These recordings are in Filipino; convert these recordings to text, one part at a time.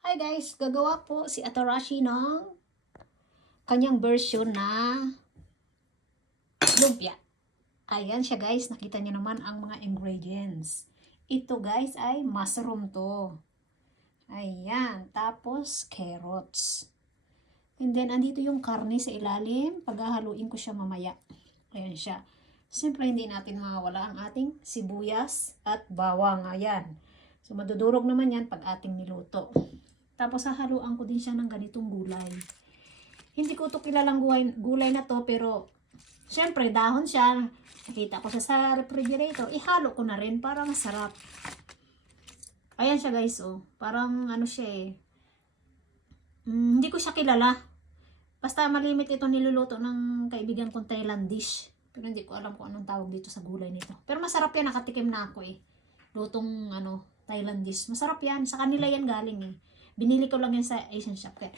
Hi guys, gagawa po si Atarashi ng kanyang version na lumpia. Ayan siya guys, nakita niyo naman ang mga ingredients. Ito guys ay mushroom to. Ayan, tapos carrots. And then andito yung karne sa ilalim, paghahaluin ko siya mamaya. Ayan siya. Siyempre hindi natin mawawala ang ating sibuyas at bawang. Ayan. So madudurog naman yan pag ating niluto. Tapos hahaluan ko din siya ng ganitong gulay. Hindi ko to kilalang gulay na to, pero syempre dahon siya. Nakita ko siya sa refrigerator. Ihalo ko na rin para masarap. Ayan siya guys, oh. Parang ano siya eh. Hindi ko siya kilala. Basta malimit ito niluluto ng kaibigan kong Thailand dish. Pero hindi ko alam kung anong tawag dito sa gulay nito. Pero masarap yan, nakatikim na ako eh. Lutong Thailand dish. Masarap yan. Sa kanila yan galing eh. Binili ko lang yan sa Asian shop. Kaya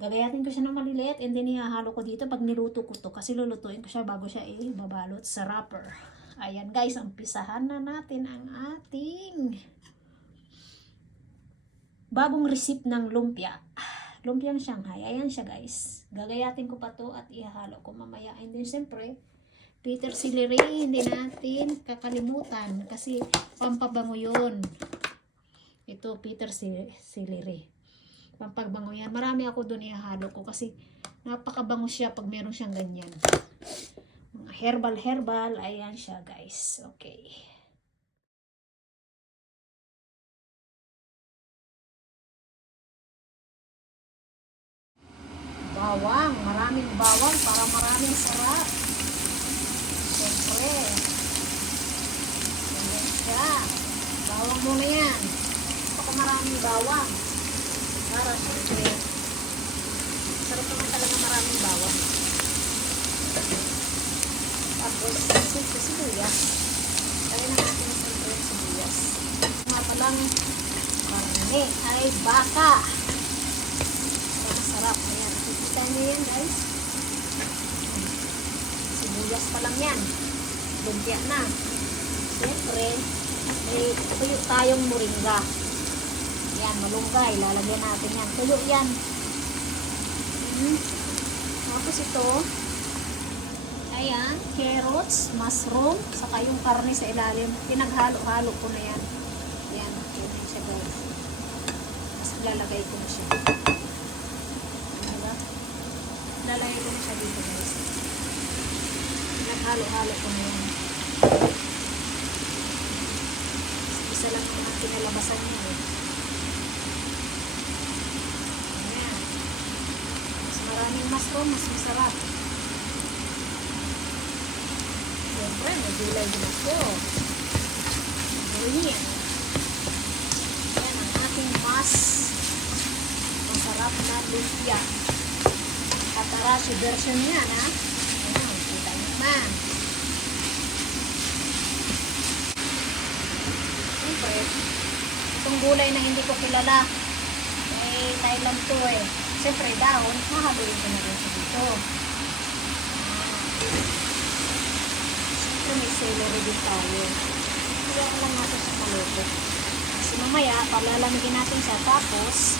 gagayatin ko siya ng maliliit and then ihahalo ko dito pag niluto ko to. Kasi lulutuin ko siya bago siya babalot sa wrapper. Ayan guys, umpisahan na natin ang ating bagong recipe ng lumpia. Lumpiang Shanghai. Ayan siya guys. Gagayatin ko pa to at ihahalo ko mamaya. And then siyempre, Peter celery, hindi natin kakalimutan kasi pampabango yun. Ito, Peter celery. Pampagbango yan. Marami ako doon ihahalo ko kasi napakabango siya pag meron siyang ganyan. Mga herbal. Ayan siya guys. Okay. Bawang. Maraming bawang para maraming sarap. Siyempre. Ayan siya. Bawang muna yan. Maraming bawang para siyempre sarap naman talaga maraming bawang. Tapos sibuyas, kaya na natin siyempre yung sibuyas. Nga palang karne ay baka, masarap. Ayan, nakikita nyo yan guys, sibuyas pa lang yan, lumpia na. Siyempre may tuyo tayong moringa. Yan, malunggay. Lalagyan natin yan. Tuyo yan. Tapos ito, ayan, carrots, mushroom, saka yung karne sa ilalim. Pinaghalo-halo ko na yan. Ayan, yun siya guys. Tapos lalagay ko na siya. Diba? Lalagay ko na siya dito guys. Pinaghalo-halo ko na yan. Isa lang naman pinalabasan niya eh. Maraming mushroom, mas masarap. Siyempre, may gulay din ako. Green. Yan ang ating masarap na lumpia. Atarashi version yan, ha? Ayan, kita nyo naman. Siyempre, itong gulay na hindi ko kilala. Thailand to eh. Siyempre dahon, hahaluin ko na rin siya dito. Siyempre may celery din tayo. Kaya ko lang natin sa maluto. Kasi mamaya, palalamigin natin siya. Tapos,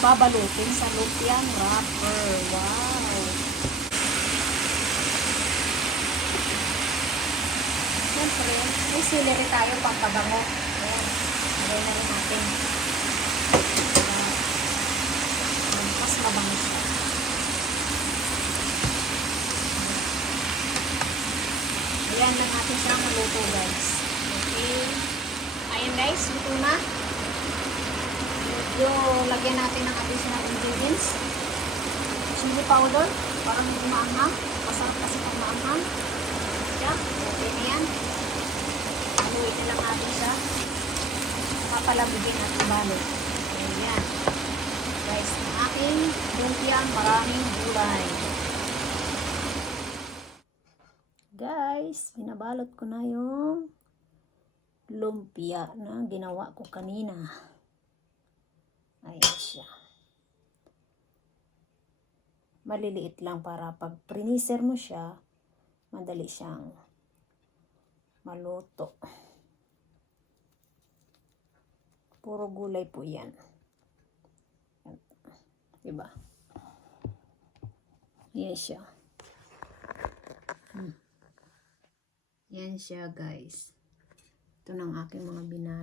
babalutin sa lumpiang wrapper. Wow! Siyempre, may celery tayo pampabango. Ayan. Lagay na rin natin. Mabango siya. Ayan lang natin siya maluto guys. Okay. Ayan guys, luto na. Medyo lagyan natin ng additional ingredients. Chili powder, para medyo maanghang. Masarap kasi pag maanghang. Yan, okay na yan. Haluin na lang natin siya. Papalabigin at ibalot. Ayan. Guys, ang aking lumpia, maraming gulay. Guys, binabalot ko na yung lumpia na ginawa ko kanina. Ayan siya. Maliliit lang para pag priniser mo siya, madali siyang maluto. Puro gulay po yan. Diba? Yan siya. Yan siya, guys. Ito ng aking mga binata.